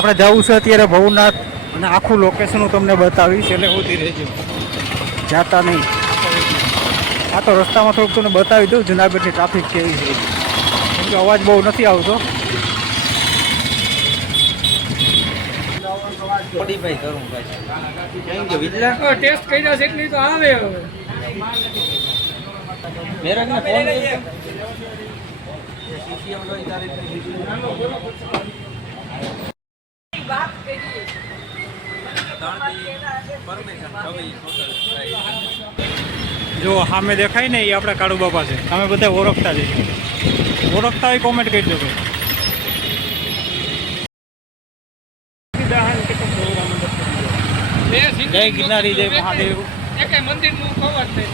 આપણે જવું છે અત્યારે ભવનાથ અને આખું લોકેશન હું તમને બતાવીશ એટલે ઉતરી રહેજો જાતા નહીં. આ તો રસ્તામાં થોડુંક તમને બતાવી દઉં જુનાગઢની ટ્રાફિક કેવી છે કેમ કે અવાજ બહુ નથી આવતો. ટેસ્ટ કર્યા છે એટલી તો આવે હવે. જો સામે દેખાય ને એ આપણા કાળુ બાપા છે. તમે બધા ઓળખતા જઈશ, ઓળખતા હોય કોમેન્ટ કરી દો. જય ગિરનારી, જય મહાદેવ. મંદિરનું કવર છે.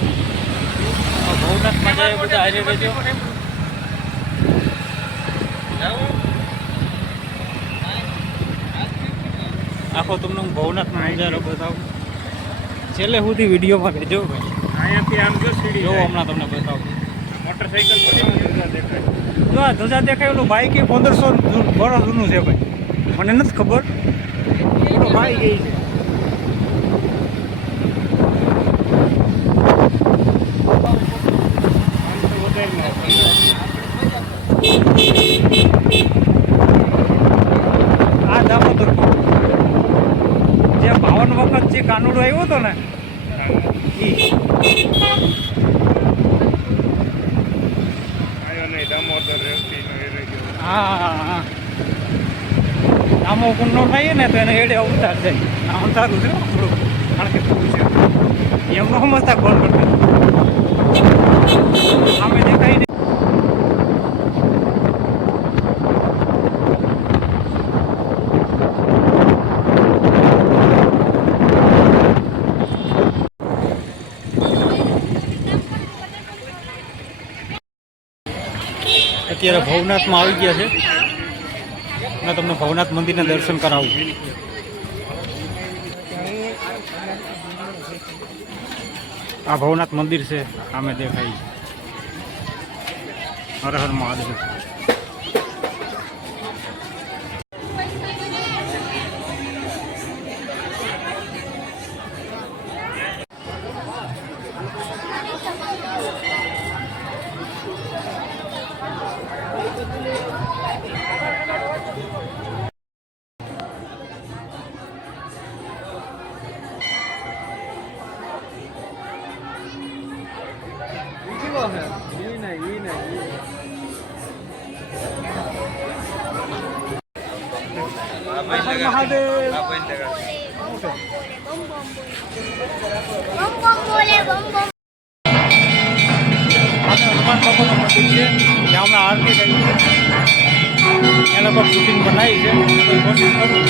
ભવનાથમાં જાય બધા હારે રહેજો. આખો તમને હું ભવનાથનો નજારો બતાવું. છેલ્લે સુધી વિડીયોમાં રહેજો ભાઈ. અહીંયાથી આમ જો સીડી જો હમણાં તમને બતાવું. મોટરસાઇકલ પર ધજા દેખાય. જો આ ધજા દેખાય ઓલું બાઈક એ 1500 વર્ષ જૂનું છે ભાઈ. મને નથી ખબર. ઓલો બાઈક એ છે. આ દામોદર જે 52 વખત જે કાનુડો આવ્યો હતો ને હા આમો ગુનો થાય ને તો એને એડે અવતાર જાય. આમ સારું છે થોડુંક, કારણ કે એમનો સમજતા કોણ કરતા સામે દેખાય ને. અત્યારે ભવનાથમાં આવી ગયા છે અને તમને ભવનાથ મંદિરના દર્શન કરાવું. આ ભવનાથ મંદિર છે સામે દેખાય. હર હર મહાદેવ. આરતી થઈ છે એ લોકો શૂટિંગ બનાવી છે. કોશિશ કરું